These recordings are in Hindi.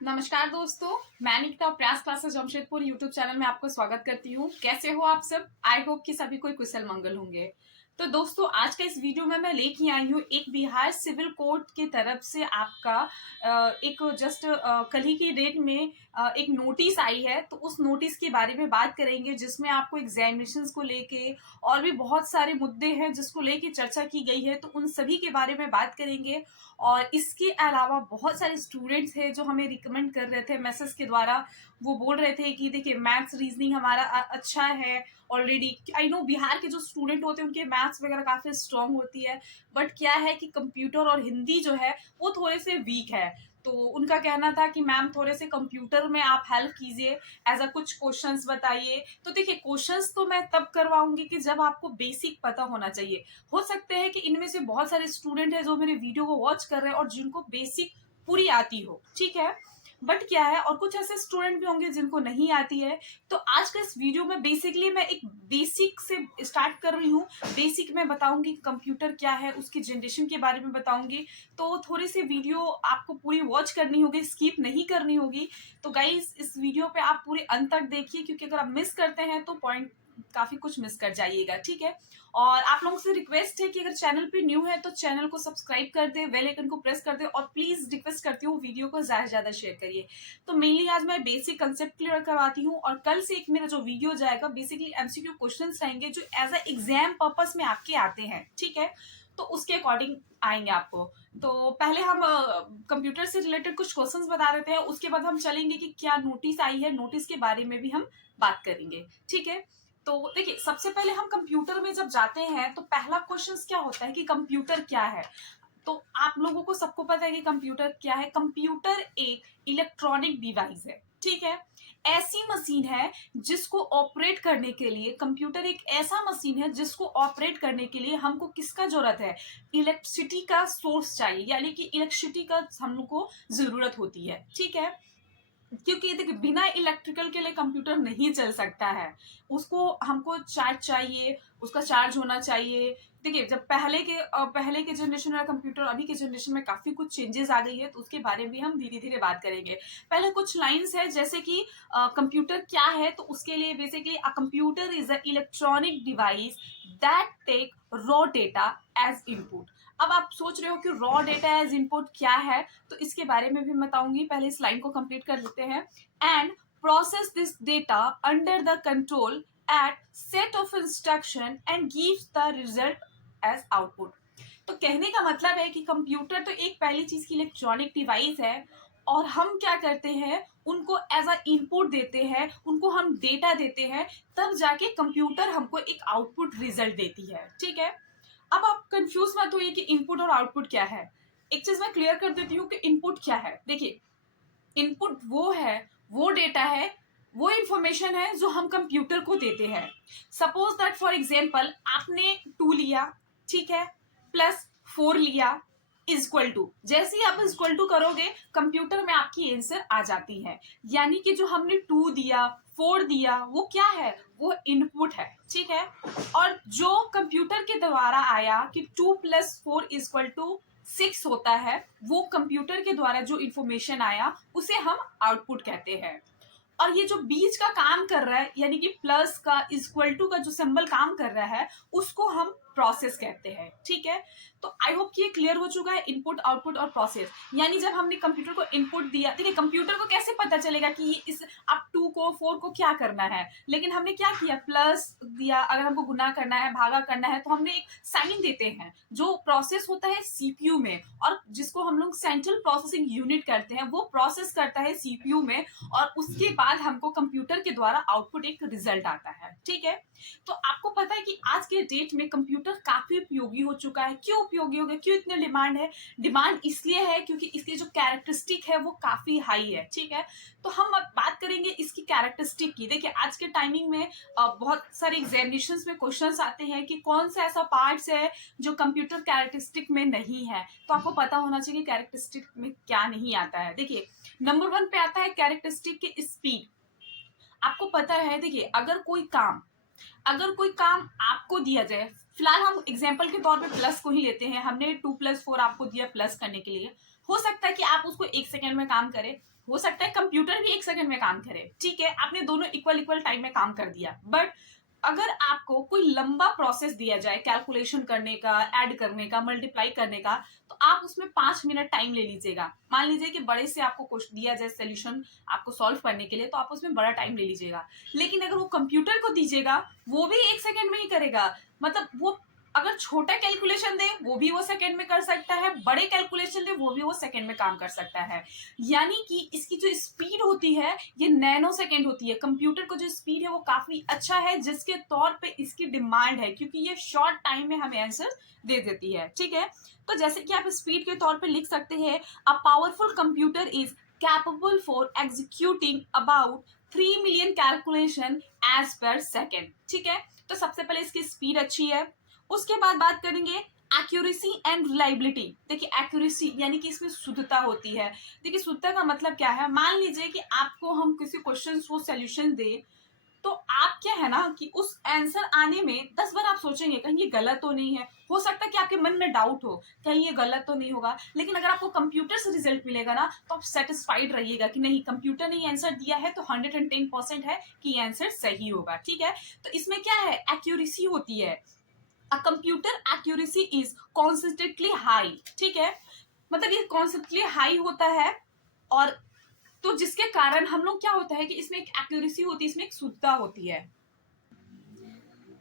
नमस्कार दोस्तों, मैं निकिता प्रयास क्लासेस जमशेदपुर यूट्यूब चैनल में आपको स्वागत करती हूँ। कैसे हो आप सब? आई होप कि सभी कोई कुशल मंगल होंगे। तो दोस्तों, आज के इस वीडियो में मैं लेके आई हूँ एक बिहार सिविल कोर्ट की तरफ से आपका एक जस्ट कल ही की डेट में एक नोटिस आई है। तो उस नोटिस के बारे में बात करेंगे, जिसमें आपको एग्जामिनेशंस को लेके और भी बहुत सारे मुद्दे हैं जिसको लेके चर्चा की गई है। तो उन सभी के बारे में बात करेंगे। और इसके अलावा बहुत सारे स्टूडेंट्स हैं जो हमें रिकमेंड कर रहे थे मैसेज के द्वारा। वो बोल रहे थे कि देखिए, मैथ्स रीजनिंग हमारा अच्छा है ऑलरेडी। आई नो बिहार के जो स्टूडेंट होते हैं उनके मैथ्स वगैरह काफी स्ट्रांग होती है, बट क्या है कि कंप्यूटर और हिंदी जो है वो थोड़े से वीक है। तो उनका कहना था कि मैम थोड़े से कंप्यूटर में आप हेल्प कीजिए, एज अ कुछ क्वेश्चंस बताइए। तो देखिए, क्वेश्चंस तो मैं तब करवाऊंगी कि जब आपको बेसिक पता होना चाहिए। हो सकते हैं कि इनमें से बहुत सारे स्टूडेंट हैं जो मेरे वीडियो को वॉच कर रहे हैं और जिनको बेसिक पूरी आती हो, ठीक है। बट क्या है, और कुछ ऐसे स्टूडेंट भी होंगे जिनको नहीं आती है। तो आज का इस वीडियो में बेसिकली मैं एक बेसिक से स्टार्ट कर रही हूँ। बेसिक में बताऊंगी कंप्यूटर क्या है, उसकी जनरेशन के बारे में बताऊंगी। तो थोड़ी सी वीडियो आपको पूरी वॉच करनी होगी, स्किप नहीं करनी होगी। तो गाइस, इस वीडियो पे आप पूरे अंत तक देखिए, क्योंकि अगर आप मिस करते हैं तो पॉइंट काफी कुछ मिस कर जाइएगा, ठीक है। और आप लोगों से रिक्वेस्ट है कि अगर चैनल पे न्यू है तो चैनल को सब्सक्राइब कर दे, बेल आइकन को प्रेस कर दे, और प्लीज रिक्वेस्ट करती हूँ वीडियो को ज्यादा से ज्यादा शेयर करिए। तो मेनली आज मैं बेसिक कंसेप्ट क्लियर करवाती हूँ, और कल से एक मेरा जो वीडियो जाएगा बेसिकली एमसीक्यू क्वेश्चंस रहेंगे जो एज अ एग्जाम पर्पस में आपके आते हैं, ठीक है। तो उसके अकॉर्डिंग आएंगे आपको। तो पहले हम कंप्यूटर से रिलेटेड कुछ क्वेश्चंस बता देते हैं, उसके बाद हम चलेंगे कि क्या नोटिस आई है, नोटिस के बारे में भी हम बात करेंगे, ठीक है। तो देखिए, सबसे पहले हम कंप्यूटर में जब जाते हैं तो पहला क्वेश्चन क्या होता है कि कंप्यूटर क्या है। तो आप लोगों को सबको पता है कि कंप्यूटर क्या है। कंप्यूटर एक इलेक्ट्रॉनिक डिवाइस है, ठीक है। ऐसी मशीन है जिसको ऑपरेट करने के लिए, कंप्यूटर एक ऐसा मशीन है जिसको ऑपरेट करने के लिए हमको किसका जरूरत है, इलेक्ट्रिसिटी का सोर्स चाहिए, यानी कि इलेक्ट्रिसिटी का हम लोग को जरूरत होती है, ठीक है। क्योंकि देखिए, बिना इलेक्ट्रिकल के लिए कंप्यूटर नहीं चल सकता है। उसको हमको चार्ज चाहिए, उसका चार्ज होना चाहिए। देखिए, जब पहले के जनरेशन में कंप्यूटर, अभी के जनरेशन में काफी कुछ चेंजेस आ गई है, तो उसके बारे में हम धीरे धीरे बात करेंगे। पहले कुछ लाइंस है, जैसे कि कंप्यूटर क्या है। तो उसके लिए basically a computer is a electronic device that take raw data as input. अब आप सोच रहे हो कि रॉ डेटा एज इनपुट क्या है, तो इसके बारे में भी बताऊंगी। पहले इस लाइन को कंप्लीट कर लेते हैं। And process this data under the control at set of instruction and gives the result as output. तो कहने का मतलब है कि कंप्यूटर तो एक पहली चीज की इलेक्ट्रॉनिक डिवाइस है, और हम क्या करते हैं, उनको एज अ इनपुट देते हैं, उनको हम डेटा देते हैं, तब जाके कंप्यूटर हमको एक आउटपुट रिजल्ट देती है, ठीक है। अब आप कंफ्यूज मत होइए कि इनपुट और आउटपुट क्या है। एक चीज मैं क्लियर कर देती हूँ कि इनपुट क्या है। देखिए, इनपुट वो है, वो डेटा है, वो इंफॉर्मेशन है जो हम कंप्यूटर को देते हैं। सपोज दैट फॉर एग्जाम्पल, आपने 2 लिया, ठीक है, प्लस 4 लिया, इक्वल टू, जैसे ही आप इक्वल टू करोगे कंप्यूटर में आपकी आंसर आ जाती है। यानी कि जो हमने 2 दिया, 4 दिया, वो क्या है, वो इनपुट है, ठीक है। और जो कंप्यूटर के द्वारा आया कि 2 + 4 = 6 होता है, वो कंप्यूटर के द्वारा जो इंफॉर्मेशन आया उसे हम आउटपुट कहते हैं। और ये जो बीच का काम कर रहा है, यानी कि प्लस का, इक्वल टू का जो सिंबल काम कर रहा है, उसको हम प्रोसेस कहते हैं, ठीक है। तो आई होप कि ये क्लियर हो चुका है, इनपुट, आउटपुट और प्रोसेस। यानी जब हमने कंप्यूटर को इनपुट दिया, देखिए कंप्यूटर को कैसे पता चलेगा कि इस अब 2 को 4 को क्या करना है, लेकिन हमने क्या किया, प्लस दिया। अगर हमको गुना करना है, भागा करना है, तो हमने एक साइन देते हैं जो प्रोसेस होता है सीपीयू में, और जिसको हम लोग सेंट्रल प्रोसेसिंग यूनिट करते हैं, वो प्रोसेस करता है सीपीयू में, और उसके बाद हमको कंप्यूटर के द्वारा आउटपुट एक रिजल्ट आता है, ठीक है। तो आपको पता है कि आज के डेट में कंप्यूटर काफी उपयोगी हो चुका है। क्यों उपयोगी हो गया, क्यों इतने डिमांड है? डिमांड इसलिए है क्योंकि इसकी जो कैरेक्टरिस्टिक है वो काफी हाई है, ठीक है। तो हम अब बात करेंगे इसकी कैरेक्टरिस्टिक की। देखिए, आज के टाइमिंग में बहुत सारे एग्जामिनेशंस में क्वेश्चंस आते हैं कि कौन सा ऐसा पार्ट्स है जो कंप्यूटर कैरेक्टरिस्टिक में नहीं है। तो आपको पता होना चाहिए कैरेक्टरिस्टिक में क्या नहीं आता है। देखिए, नंबर 1 पे आता है कैरेक्टरिस्टिक के स्पीड। आपको पता है, देखिए, अगर कोई काम आपको दिया जाए, फिलहाल हम एग्जाम्पल के तौर पे प्लस को ही लेते हैं। हमने 2 + 4 आपको दिया प्लस करने के लिए। हो सकता है कि आप उसको 1 सेकेंड में काम करें, हो सकता है कंप्यूटर भी 1 सेकेंड में काम करे, ठीक है, आपने दोनों इक्वल इक्वल टाइम में काम कर दिया। बट अगर आपको कोई लंबा प्रोसेस दिया जाए कैलकुलेशन करने का, ऐड करने का, मल्टीप्लाई करने का, तो आप उसमें 5 मिनट टाइम ले लीजिएगा। मान लीजिए कि बड़े से आपको क्वेश्चन दिया जाए सोल्यूशन आपको सॉल्व करने के लिए, तो आप उसमें बड़ा टाइम ले लीजिएगा। लेकिन अगर वो कंप्यूटर को दीजिएगा, वो भी 1 सेकेंड में ही करेगा। मतलब वो अगर छोटा कैलकुलेशन दे वो भी वो सेकंड में कर सकता है, बड़े कैलकुलेशन दे वो भी वो सेकंड में काम कर सकता है। यानी कि इसकी जो स्पीड होती है ये नैनो सेकंड होती है। कंप्यूटर को जो स्पीड है वो काफी अच्छा है, जिसके तौर पे इसकी डिमांड है, क्योंकि ये शॉर्ट टाइम में हमें आंसर दे देती है, ठीक है। तो जैसे कि आप स्पीड के तौर पे लिख सकते हैं, a powerful computer is capable for executing about 3 million calculation as per second, ठीक है। तो सबसे पहले इसकी स्पीड अच्छी है। उसके बाद बात करेंगे एक्यूरेसी एंड रिलायबिलिटी। देखिए एक्यूरेसी यानी कि इसमें शुद्धता होती है। देखिए शुद्धता का मतलब क्या है, मान लीजिए कि आपको हम किसी क्वेश्चन को सोल्यूशन दे, तो आप क्या है ना कि उस आंसर आने में 10 बार आप सोचेंगे कहीं ये गलत तो नहीं है। हो सकता है कि आपके मन में डाउट हो कहीं ये गलत तो नहीं होगा, लेकिन अगर आपको कंप्यूटर से रिजल्ट मिलेगा ना तो आप सेटिस्फाइड रहिएगा कि नहीं, कंप्यूटर ने ये आंसर दिया है तो 110% है कि ये आंसर सही होगा, ठीक है। तो इसमें क्या है, एक्यूरेसी होती है। A computer accuracy is consistently high, ठीक है, मतलब ये कॉन्सिस्टेंटली हाई होता है। और तो जिसके कारण हम लोग क्या होता है कि इसमें एक एक्यूरेसी होती है, इसमें एक शुद्धता होती है।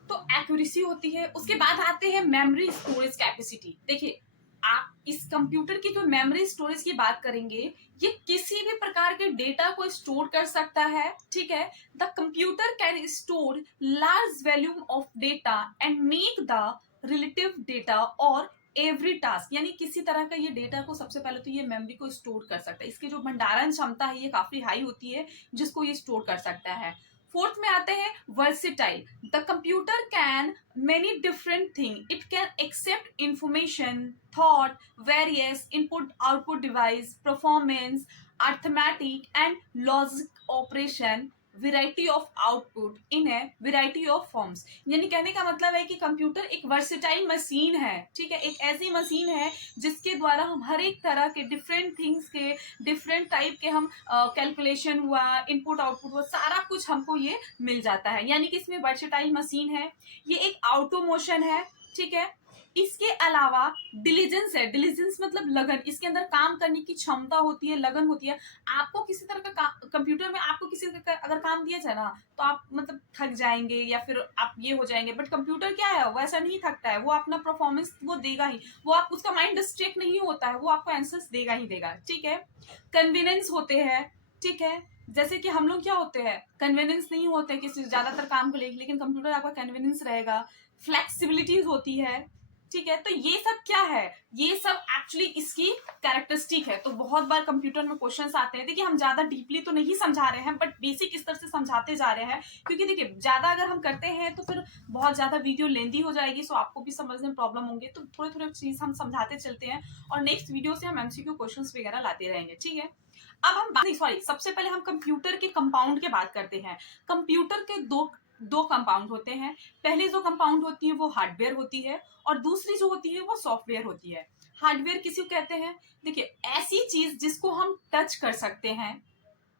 तो एक्यूरेसी होती है। उसके बाद आते हैं मेमोरी स्टोरेज कैपेसिटी। देखिए आप इस कंप्यूटर की जो मेमोरी स्टोरेज की बात करेंगे, ये किसी भी प्रकार के डेटा को स्टोर कर सकता है, ठीक है। The computer can store large volume of data and make the relative data और एवरी टास्क, यानी किसी तरह का ये डेटा को सबसे पहले तो ये मेमोरी को स्टोर कर सकता है। इसकी जो भंडारण क्षमता है ये काफी हाई होती है, जिसको ये स्टोर कर सकता है। फोर्थ में आते हैं versatile. The computer can many different things. It can accept information, thought, various input output device, performance, arithmetic and logic operation, variety of output in a variety of forms। यानी कहने का मतलब है कि कंप्यूटर एक वर्सेटाइल मशीन है, ठीक है, एक ऐसी मशीन है जिसके द्वारा हम हर एक तरह के डिफरेंट थिंग्स के डिफरेंट टाइप के हम कैलकुलेशन हुआ, इनपुट आउटपुट हुआ, सारा कुछ हमको ये मिल जाता है। यानी कि इसमें वर्सेटाइल मशीन है, ये एक ऑटोमोशन है, ठीक है। इसके अलावा डिलीजेंस है। डिलीजेंस मतलब लगन, इसके अंदर काम करने की क्षमता होती है, लगन होती है। आपको किसी तरह का कंप्यूटर में आपको किसी तरह का अगर काम दिया जाए ना तो आप मतलब थक जाएंगे या फिर आप ये हो जाएंगे, बट कंप्यूटर क्या है वो ऐसा नहीं थकता है, वो अपना परफॉर्मेंस वो देगा ही, वो आप उसका माइंड डिस्ट्रैक्ट नहीं होता है, वो आपको आंसर्स देगा ही देगा, ठीक है। कन्वीनियंस होते हैं, ठीक है, जैसे कि हम लोग क्या होते हैं कन्वीनियंस नहीं होते हैं किसी ज्यादातर काम को लेकर, लेकिन कंप्यूटर आपका कन्वीनियंस रहेगा। फ्लेक्सिबिलिटी होती है, ठीक है। तो ये सब क्या है, ये सब एक्चुअली इसकी कैरेक्टरिस्टिक है। तो बहुत बार कंप्यूटर में क्वेश्चंस आते हैं। देखिए हम ज्यादा डीपली तो नहीं समझा रहे हैं, बट बेसिक स्तर से समझाते जा रहे हैं, क्योंकि देखिए ज्यादा अगर हम करते हैं तो फिर बहुत ज्यादा वीडियो लेंदी हो जाएगी, सो आपको भी समझने में प्रॉब्लम होंगे। तो थोड़े थोड़े चीज हम समझाते चलते हैं और नेक्स्ट वीडियो से हम एमसीक्यू क्वेश्चंस वगैरह लाते रहेंगे, ठीक है। अब हम सॉरी सबसे पहले हम कंप्यूटर के कंपाउंड की बात करते हैं। कंप्यूटर के दो कंपाउंड होते हैं। पहली जो कंपाउंड होती है वो हार्डवेयर होती है और दूसरी जो होती है वो सॉफ्टवेयर होती है। हार्डवेयर किसी को कहते हैं, देखिए ऐसी चीज जिसको हम टच कर सकते हैं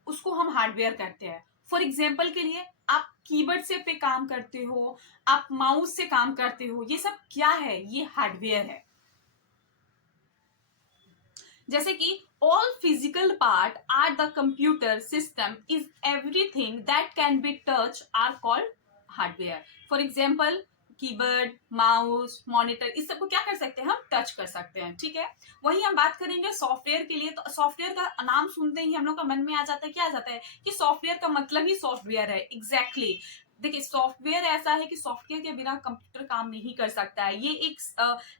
उसको हम हार्डवेयर कहते हैं। फॉर एग्जाम्पल के लिए आप कीबोर्ड से पे काम करते हो, आप माउस से काम करते हो, ये सब क्या है, ये हार्डवेयर है। जैसे कि all physical part are the computer system is everything that can be touched are called hardware। for example keyboard, mouse, monitor, इस सबको क्या कर सकते हैं हम टच कर सकते हैं, ठीक है। वही हम बात करेंगे सॉफ्टवेयर के लिए। तो सॉफ्टवेयर का नाम सुनते ही हम लोग का मन में आ जाता है, क्या आ जाता है कि सॉफ्टवेयर का मतलब ही सॉफ्टवेयर है। एग्जैक्टली देखिए सॉफ्टवेयर ऐसा है कि सॉफ्टवेयर के बिना कंप्यूटर काम नहीं कर सकता है। ये एक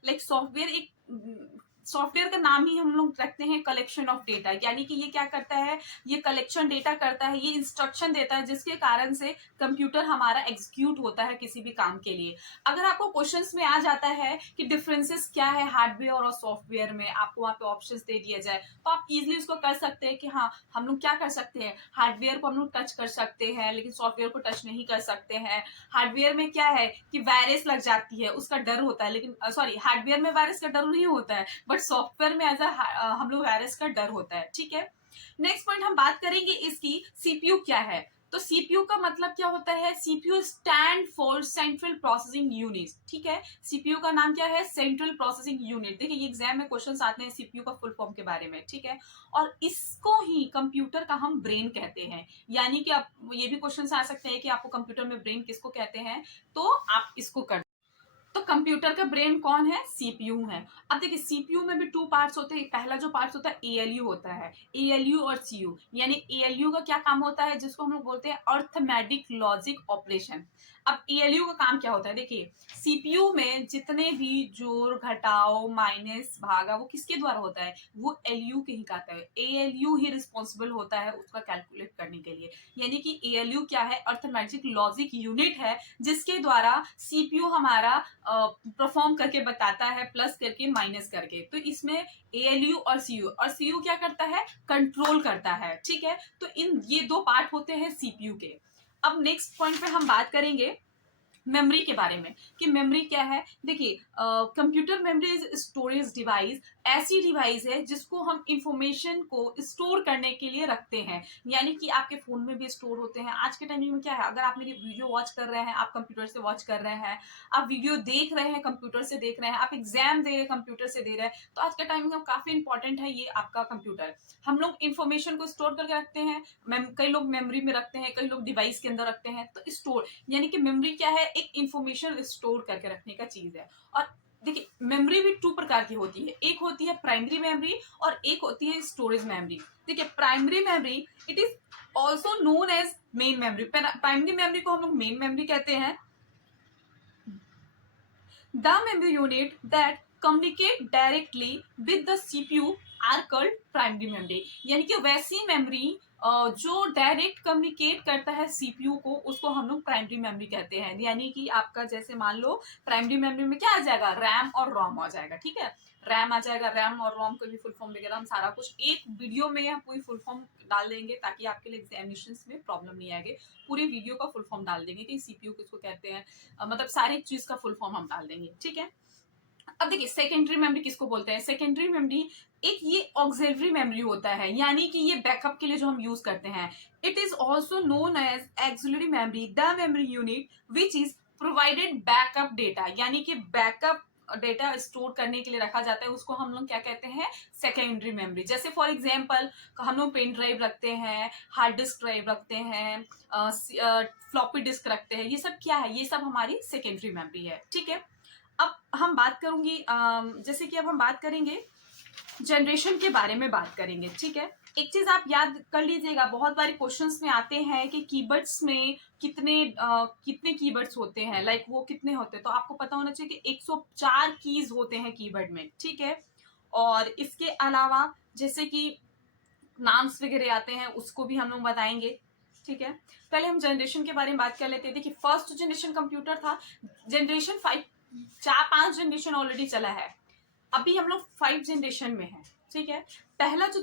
लाइक सॉफ्टवेयर एक सॉफ्टवेयर का नाम ही हम लोग रखते हैं कलेक्शन ऑफ डेटा, यानी कि ये क्या करता है, ये कलेक्शन डेटा करता है, ये इंस्ट्रक्शन देता है जिसके कारण से कंप्यूटर हमारा एग्जीक्यूट होता है किसी भी काम के लिए। अगर आपको क्वेश्चंस में आ जाता है कि डिफरेंसेस क्या है हार्डवेयर और सॉफ्टवेयर में, आपको वहाँ पे ऑप्शंस दे दिया जाए तो आप इजिली उसको कर सकते हैं कि हाँ हम लोग क्या कर सकते हैं, हार्डवेयर को हम लोग टच कर सकते हैं लेकिन सॉफ्टवेयर को टच नहीं कर सकते हैं। हार्डवेयर में क्या है कि वायरस लग जाती है उसका डर होता है, लेकिन सॉरी हार्डवेयर में वायरस का डर नहीं होता है, बट बट सॉफ्टवेयर में एज हम लोग वायरस का डर होता है, ठीक है। नेक्स्ट पॉइंट हम बात करेंगे इसकी सीपीयू क्या है। तो सीपीयू का मतलब क्या होता है, CPU stand for central processing unit, ठीक है। सीपीयू का नाम क्या है, सेंट्रल प्रोसेसिंग यूनिट। देखिए ये एग्जाम में क्वेश्चंस आते हैं सीपीयू का फुल फॉर्म के बारे में, ठीक है। और इसको ही कंप्यूटर का हम ब्रेन कहते हैं। यानी कि आप ये भी क्वेश्चन आ सकते हैं कि आपको कंप्यूटर में ब्रेन किसको कहते हैं, तो आप इसको कर। तो कंप्यूटर का ब्रेन कौन है, सीपीयू है। अब देखिए सीपीयू में भी टू पार्ट्स होते हैं। पहला जो पार्ट होता है एएलयू होता है, एएलयू और सीयू। यानी एएलयू का क्या काम होता है, जिसको हम लोग बोलते हैं अर्थमेटिक लॉजिक ऑपरेशन। अब एएलयू का काम क्या होता है, देखिए सीपीयू में जितने भी जोड़ घटाव माइनस भागा वो किसके द्वारा होता है, वो एलयू के ही कहता है। एएलयू ही रिस्पॉन्सिबल होता है उसका कैलकुलेट करने के लिए। यानी कि एएलयू क्या है, अर्थमेटिक लॉजिक यूनिट है, जिसके द्वारा सीपीयू हमारा परफॉर्म करके बताता है, प्लस करके माइनस करके। तो इसमें एएलयू और सीयू क्या करता है, कंट्रोल करता है, ठीक है। तो इन ये दो पार्ट होते हैं सीपीयू के। अब नेक्स्ट पॉइंट पे हम बात करेंगे मेमोरी के बारे में कि मेमोरी क्या है। देखिए computer memory is storage device, ऐसी डिवाइस है जिसको हम इंफॉर्मेशन को स्टोर करने के लिए रखते हैं। यानी कि आपके फोन में भी स्टोर होते हैं। आज के टाइम में क्या है, अगर आप मेरी वीडियो वॉच कर रहे हैं, आप कंप्यूटर से वॉच कर रहे हैं, आप वीडियो देख रहे हैं कंप्यूटर से देख रहे हैं, आप एग्जाम दे रहे हैं कंप्यूटर से दे रहे हैं, तो आज के टाइम में काफी इंपॉर्टेंट है ये आपका कंप्यूटर। हम लोग इंफॉर्मेशन को स्टोर करके रखते हैं, कई लोग मेमोरी में रखते हैं, कई लोग डिवाइस के अंदर रखते हैं। तो स्टोर यानी कि मेमोरी क्या है, एक इंफॉर्मेशन स्टोर करके रखने का चीज है। और देखिए मेमोरी भी टू प्रकार की होती है, एक होती है प्राइमरी मेमोरी और एक होती है स्टोरेज मेमोरी। देखिए primary memory it is also known as main memory. Primary memory को हम लोग मेन मेमोरी कहते हैं। The memory unit that communicate directly with the CPU are called primary memory. यानी कि वैसी मेमोरी जो डायरेक्ट कम्युनिकेट करता है सीपीयू को, उसको हम लोग प्राइमरी मेमोरी कहते हैं। यानी कि आपका जैसे मान लो प्राइमरी मेमोरी में क्या आ जाएगा, रैम और रोम आ जाएगा, ठीक है। रैम आ जाएगा, रैम और रोम को भी फुल फॉर्म वगैरह हम सारा कुछ एक वीडियो में हम पूरी फुल फॉर्म डाल देंगे, ताकि आपके लिए एग्जामिनेशन में प्रॉब्लम नहीं आएगी। पूरी वीडियो का फुल फॉर्म डाल देंगे कि सीपीयू किसको कहते हैं, मतलब सारी चीज का फुल फॉर्म हम डाल देंगे, ठीक है। अब देखिए सेकेंडरी मेमोरी किसको बोलते हैं, सेकेंडरी मेमोरी एक ये ऑक्सिलरी मेमोरी होता है। यानी कि ये बैकअप के लिए जो हम यूज करते हैं। It is also known as auxiliary memory, the memory unit which is provided backup data. यानी कि बैकअप डेटा स्टोर करने के लिए रखा जाता है, उसको हम लोग क्या कहते हैं, सेकेंडरी मेमोरी। जैसे फॉर एग्जांपल हम लोग पेन ड्राइव रखते हैं, हार्ड डिस्क ड्राइव रखते हैं, फ्लॉपी डिस्क रखते हैं, ये सब क्या है, ये सब हमारी सेकेंडरी मेमोरी है, ठीक है। अब हम बात करूंगी जैसे कि अब हम बात करेंगे जनरेशन के बारे में बात करेंगे, ठीक है। एक चीज आप याद कर लीजिएगा, बहुत बारी क्वेश्चंस में आते हैं कि कीवर्ड्स में कितने कीवर्ड्स होते हैं, लाइक वो कितने होते हैं। तो आपको पता होना चाहिए कि 104 कीज होते हैं कीवर्ड में, ठीक है। और इसके अलावा जैसे कि नाम्स वगैरह आते हैं, उसको भी हम लोग बताएंगे, ठीक है। पहले हम जनरेशन के बारे में बात कर लेते हैं। देखिए फर्स्ट जनरेशन कंप्यूटर था, जनरेशन 5, 4-5 जनरेशन ऑलरेडी चला है, अभी हम लोग 5 जनरेशन में है, ठीक है। पहला जो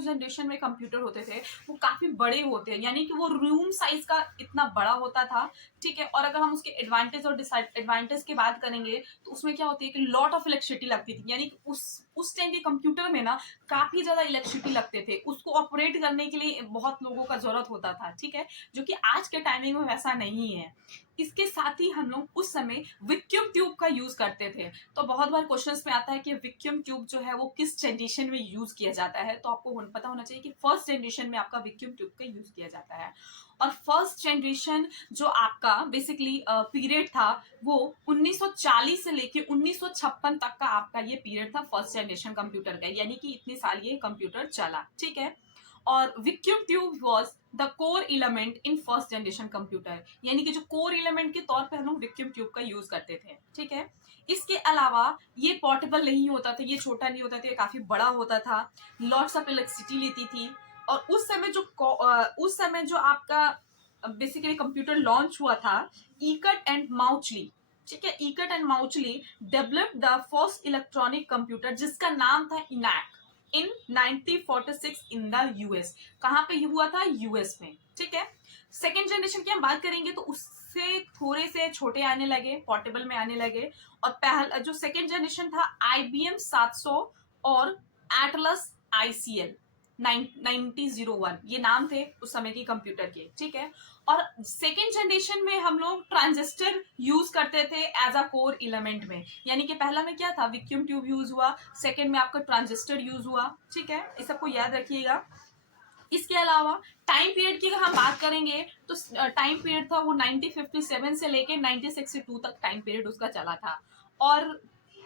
जनरेशन में कंप्यूटर होते थे वो काफी बड़े होते हैं, यानी कि वो रूम साइज का इतना बड़ा होता था, ठीक है। और अगर हम उसके एडवांटेज और डिसएडवांटेज की बात करेंगे तो उसमें क्या होती है कि लॉट ऑफ इलेक्ट्रिसिटी लगती थी। यानी कि उस टाइम के कंप्यूटर में ना काफी ज्यादा इलेक्ट्रिसिटी लगते थे, उसको ऑपरेट करने के लिए बहुत लोगों का जरूरत होता था, ठीक है। जो कि आज के टाइमिंग में वैसा नहीं है। इसके साथ ही हम लोग उस समय वैक्यूम ट्यूब का यूज करते थे। तो बहुत बार क्वेश्चंस में आता है कि वैक्यूम ट्यूब जो है वो किस जनरेशन में यूज किया जाता है। तो आपको पता होना चाहिए कि फर्स्ट जनरेशन में आपका वैक्यूम ट्यूब का यूज किया जाता है। और फर्स्ट जनरेशन जो आपका बेसिकली पीरियड था वो 1940 से लेके 1956 तक का आपका ये पीरियड था फर्स्ट जनरेशन कंप्यूटर का। यानी कि इतने साल ये कंप्यूटर चला, ठीक है। और vacuum tube was the core element in first generation computer. यानी कि जो कोर एलिमेंट के तौर पे हम लोग वैक्यूम ट्यूब का यूज करते थे, ठीक है। इसके अलावा ये पोर्टेबल नहीं होता था, ये छोटा नहीं होता था, ये काफी बड़ा होता था, लॉट्स ऑफ इलेक्ट्रिसिटी लेती थी। और उस समय जो आपका बेसिकली कंप्यूटर लॉन्च हुआ था, ईकट एंड माउचली, ठीक है। Eckert and Mauchly developed the first electronic computer, जिसका नाम था ENIAC, in 1946 in the US. कहां पे हुआ था, यूएस में, ठीक है। सेकेंड जनरेशन की हम बात करेंगे तो उससे थोड़े से छोटे आने लगे, पोर्टेबल में आने लगे। और पहला जो सेकेंड जनरेशन था IBM 700 और एटलस ICL 9001, ये नाम थे उस समय के कंप्यूटर के, ठीक है। और सेकेंड जनरेशन में हम लोग ट्रांजिस्टर यूज करते थे एज अ कोर एलिमेंट में, यानी कि पहला में क्या था, वैक्यूम ट्यूब यूज हुआ, सेकेंड में आपका ट्रांजिस्टर यूज हुआ, ठीक है। इस सबको याद रखिएगा। इसके अलावा टाइम पीरियड की अगर हम बात करेंगे तो टाइम पीरियड था वो 1957 से लेके 1962 तक टाइम पीरियड उसका चला था। और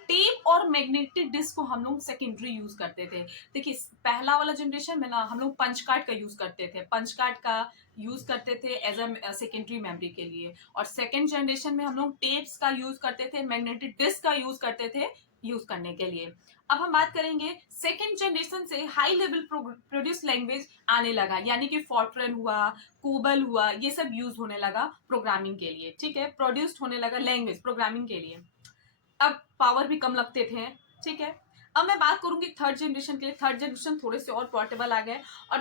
टेप और मैग्नेटिक डिस्क को हम लोग सेकेंडरी यूज करते थे। देखिए पहला वाला जनरेशन में ना हम लोग पंच कार्ड का यूज करते थे, पंच कार्ड का यूज करते थे एज अ सेकेंडरी मेमोरी के लिए। और सेकेंड जनरेशन में हम लोग टेप्स का यूज करते थे, मैग्नेटिक डिस्क का यूज करते थे यूज करने के लिए। अब हम बात करेंगे सेकेंड जनरेशन से हाई लेवल प्रोड्यूस लैंग्वेज आने लगा, यानी कि फॉर्ट्रन हुआ, कोबल हुआ, ये सब यूज होने लगा प्रोग्रामिंग के लिए, ठीक है। प्रोड्यूस्ड होने लगा लैंग्वेज प्रोग्रामिंग के लिए। अब पावर भी कम लगते थे, ठीक है। अब मैं बात करूंगी थर्ड जनरेशन के लिए। थर्ड जनरेशन थोड़े से और पोर्टेबल आ गए और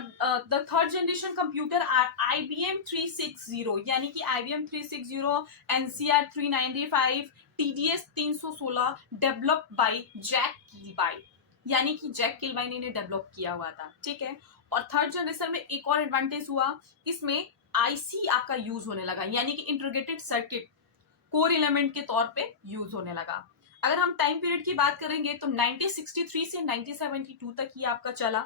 the third generation computer IBM 360, यानी कि IBM 360, NCR 395, TDS 316 develop by Jack Kilby, यानी कि जैक किलबाई ने डेवलप किया हुआ था, ठीक है। और थर्ड जनरेशन में एक और एडवांटेज हुआ, इसमें IC आपका यूज होने लगा, यानी कि इंटीग्रेटेड सर्किट कोर एलिमेंट के तौर पे यूज होने लगा। अगर हम टाइम पीरियड की बात करेंगे तो 1963 से 1972 तक ये आपका चला।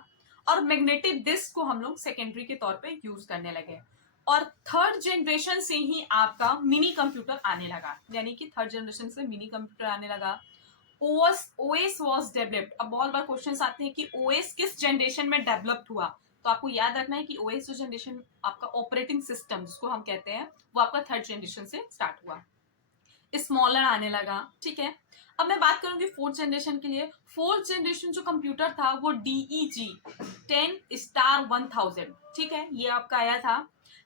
और मैग्नेटिक डिस्क को हम लोग सेकेंडरी के तौर पे यूज करने लगे। और थर्ड जनरेशन से ही आपका मिनी कंप्यूटर आने लगा, यानी कि थर्ड जनरेशन से मिनी कंप्यूटर आने लगा। OS was developed. अब बहुत बार क्वेश्चन आते हैं कि OS किस जनरेशन में डेवलप्ड हुआ, तो आपको याद रखना है कि OS जो जनरेशन आपका ऑपरेटिंग सिस्टम जिसको हम कहते हैं वो आपका थर्ड जनरेशन से स्टार्ट हुआ, स्मॉलर आने लगा, ठीक है। अब मैं बात करूंगी फोर्थ जनरेशन के लिए। फोर्थ जनरेशन जो कंप्यूटर था वो DEG 10 ठीक है, ये आपका आया था।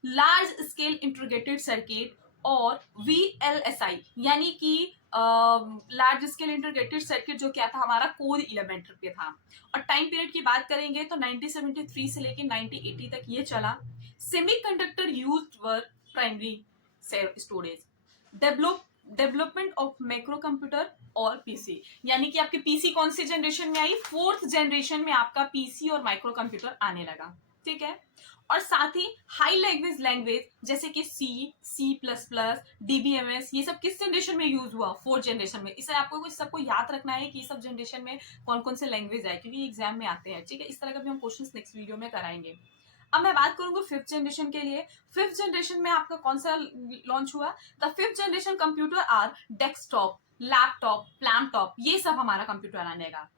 लार्ज स्केल इंटीग्रेटेड सर्किट और VLSI, यानी कि लार्ज स्केल इंटीग्रेटेड सर्किट जो क्या था हमारा कोर एलिमेंट पे था। और टाइम पीरियड की बात करेंगे तो 1973 से लेकर 1980 तक ये चला। Semiconductor used were primary storage. Development of micro computer और पीसी, यानी कि आपके पीसी कौन सी जनरेशन में आई, फोर्थ जनरेशन में आपका पीसी और माइक्रो कंप्यूटर आने लगा, ठीक है। और साथ ही हाई लैंग्वेज जैसे कि C++, DBMS, ये सब किस जनरेशन में यूज हुआ, फोर्थ जनरेशन में। इसे आपको इस सबको याद रखना है कि सब जनरेशन में कौन कौन से लैंग्वेज आए, क्योंकि एग्जाम में आते हैं, ठीक है। इस तरह का भी हम क्वेश्चन नेक्स्ट वीडियो में कराएंगे। अब मैं बात करूंगा फिफ्थ जनरेशन के लिए। फिफ्थ जनरेशन में आपका कौन सा लॉन्च हुआ, the fifth generation computer are desktop, laptop, laptop, ये सब हमारा कंप्यूटर आने का।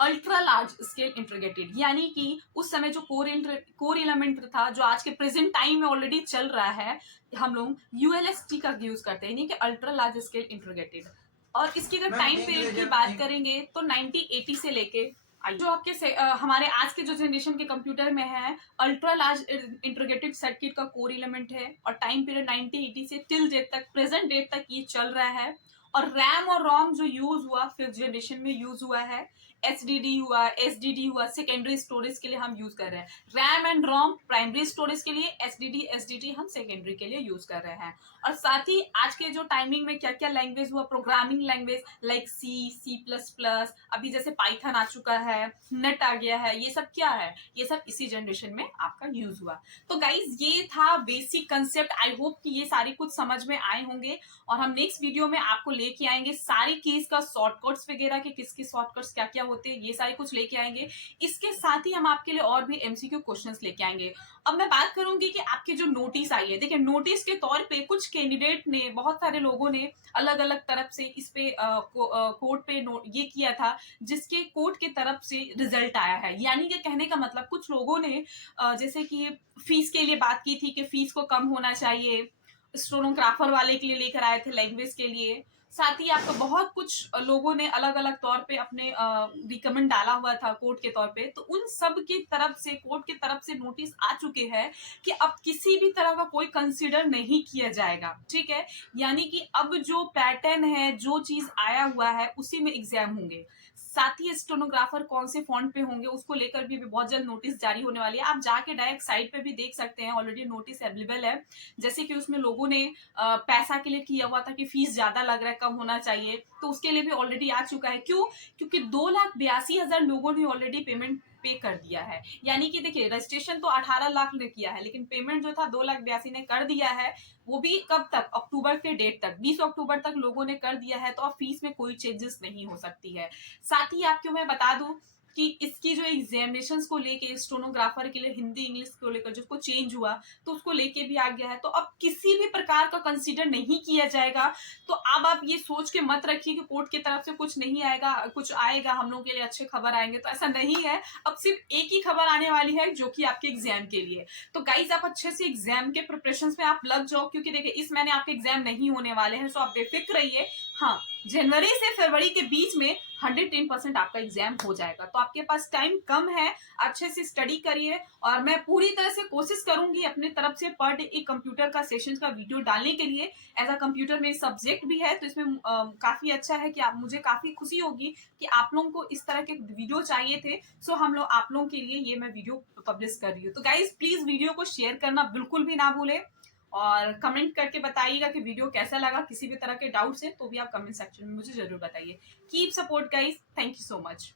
अल्ट्रा लार्ज स्केल इंटीग्रेटेड, यानी कि उस समय जो कोर एलिमेंट था जो आज के प्रेजेंट टाइम में ऑलरेडी चल रहा है, हम लोग ULST का यूज करते हैं, यानी कि अल्ट्रा लार्ज स्केल इंटीग्रेटेड। और इसकी अगर टाइम पीरियड की बात करेंगे तो 1980 से लेके जो आपके हमारे आज के जो जनरेशन के कंप्यूटर में है, अल्ट्रा लार्ज इंटीग्रेटेड सर्किट का कोर एलिमेंट है। और टाइम पीरियड 1980 से टिल डेट तक, प्रेजेंट डेट तक ये चल रहा है। और रैम और रोम जो यूज हुआ फिफ्थ जनरेशन में यूज हुआ है, HDD हुआ, SDD हुआ, सेकेंडरी स्टोरेज के लिए हम यूज कर रहे हैं। RAM and ROM primary storage के लिए, SDD हम सेकेंडरी के लिए यूज कर रहे हैं। और साथ ही आज के जो टाइमिंग में क्या क्या लैंग्वेज हुआ, प्रोग्रामिंग लैंग्वेज लाइक C++, अभी जैसे पाइथन आ चुका है, नेट आ गया है, ये सब क्या है, ये सब इसी जनरेशन में आपका यूज हुआ। तो गाइज ये था बेसिक कंसेप्ट। आई होप कि ये सारी कुछ समझ में आए होंगे। और हम नेक्स्ट वीडियो में आपको लेके आएंगे सारी कीज का शॉर्टकट्स वगैरह के, किसके शॉर्टकट्स क्या क्या होते हैं, ये सारे कुछ लेके आएंगे। इसके साथ ही हम आपके लिए और भी MCQ क्वेश्चंस लेके आएंगे। अब मैं बात करूंगी कि आपके जो नोटिस आई है, देखिए नोटिस के तौर पे कुछ कैंडिडेट ने, बहुत सारे लोगों ने अलग अलग तरफ से इस पे कोर्ट पे ये किया था जिसके कोर्ट के तरफ से रिजल्ट आया है। यानी कि कहने का मतलब कुछ लोगों ने जैसे कि फीस के लिए बात की थी कि फीस को कम होना चाहिए, स्टेनोग्राफर वाले के लिए लेकर आए थे, लैंग्वेज के लिए। साथ ही आपको बहुत कुछ लोगों ने अलग अलग तौर पे अपने रिकमेंड डाला हुआ था कोर्ट के तौर पे। तो उन सब की तरफ से, कोर्ट की तरफ से नोटिस आ चुके हैं कि अब किसी भी तरह का कोई कंसीडर नहीं किया जाएगा, ठीक है। यानी कि अब जो पैटर्न है, जो चीज आया हुआ है, उसी में एग्जाम होंगे। साथ ही स्टेनोग्राफर कौन से फॉन्ट पे होंगे उसको लेकर भी बहुत जल्द नोटिस जारी होने वाली है। आप जाके डायरेक्ट साइट पे भी देख सकते हैं, ऑलरेडी नोटिस अवेलेबल है। जैसे कि उसमें लोगों ने पैसा के लिए किया हुआ था कि फीस ज्यादा लग रहा है, कम होना चाहिए, तो उसके लिए भी ऑलरेडी आ चुका है। क्यों? क्योंकि 2,82,000 लोगों ने ऑलरेडी पेमेंट पे कर दिया है। यानी कि देखिए, रजिस्ट्रेशन तो 18 लाख ने किया है, लेकिन पेमेंट जो था 2,82,000 ने कर दिया है। वो भी कब तक? अक्टूबर के डेट तक, 20 अक्टूबर तक लोगों ने कर दिया है। तो अब फीस में कोई चेंजेस नहीं हो सकती है। साथ ही आपको मैं बता दूं कि इसकी जो एग्जामिनेशंस को लेके, स्टेनोग्राफर के लिए हिंदी इंग्लिश को लेकर जिसको चेंज हुआ, तो उसको लेके भी आ गया है। तो अब किसी भी प्रकार का कंसीडर नहीं किया जाएगा। तो अब आप ये सोच के मत रखिए कि कोर्ट की तरफ से कुछ नहीं आएगा, कुछ आएगा, हम लोग के लिए अच्छे खबर आएंगे, तो ऐसा नहीं है। अब सिर्फ एक ही खबर आने वाली है, जो कि आपके एग्जाम के लिए। तो गाइज, आप अच्छे से एग्जाम के प्रिपरेशन में आप लग जाओ, क्योंकि देखिए इस महीने आपके एग्जाम नहीं होने वाले हैं, सो आप बेफिक्र रहिए। हाँ, जनवरी से फरवरी के बीच में 110% आपका एग्जाम हो जाएगा। तो आपके पास टाइम कम है, अच्छे से स्टडी करिए। और मैं पूरी तरह से कोशिश करूंगी अपनी तरफ से पर डे एक कंप्यूटर का सेशन का वीडियो डालने के लिए। एज अ कंप्यूटर में सब्जेक्ट भी है, तो इसमें काफी अच्छा है कि आप, मुझे काफी खुशी होगी कि आप लोगों को इस तरह के वीडियो चाहिए थे। सो हम लोग आप लोगों के लिए ये मैं वीडियो पब्लिश कर रही हूँ। तो गाइज, प्लीज वीडियो को शेयर करना बिल्कुल भी ना भूले, और कमेंट करके बताइएगा कि वीडियो कैसा लगा। किसी भी तरह के डाउट्स हैं तो भी आप कमेंट सेक्शन में मुझे जरूर बताइए। Keep support guys, thank you so much.